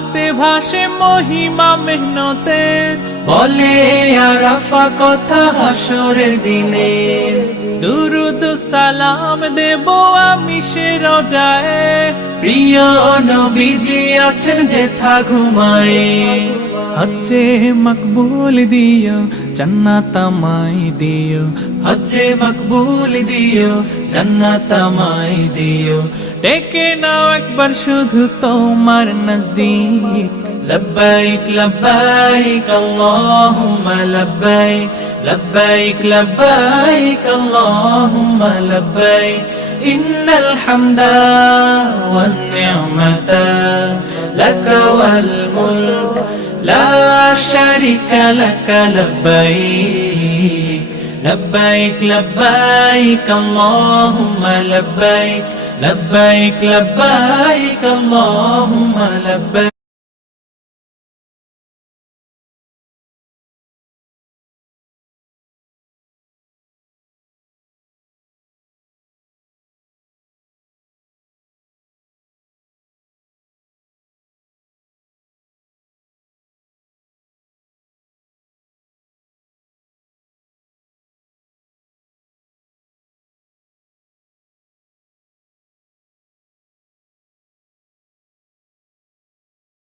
আরাফাতে ভাসে মহিমা মেহনতের, বলে আরাফা কথা হাসরের দিনে। দুরুদ সালাম দেব আমি সে রোজায়, প্রিয় নবীজি আছেন যেথা ঘুমায়ে। হজ্জে মকবুল দিও জান্নাত আমায় দিও, হজ্জে মকবুল দিও জান্নাত আমায় দিও। ডেকে নাও একবার শুধু তোমার নজদীক। لبيك لبيك اللهم لبيك لبيك لبيك اللهم لبيك إن الحمد والنعمة لك والملك لا شريك لك لبيك لبيك لبيك اللهم لبيك لبيك لبيك اللهم لبيك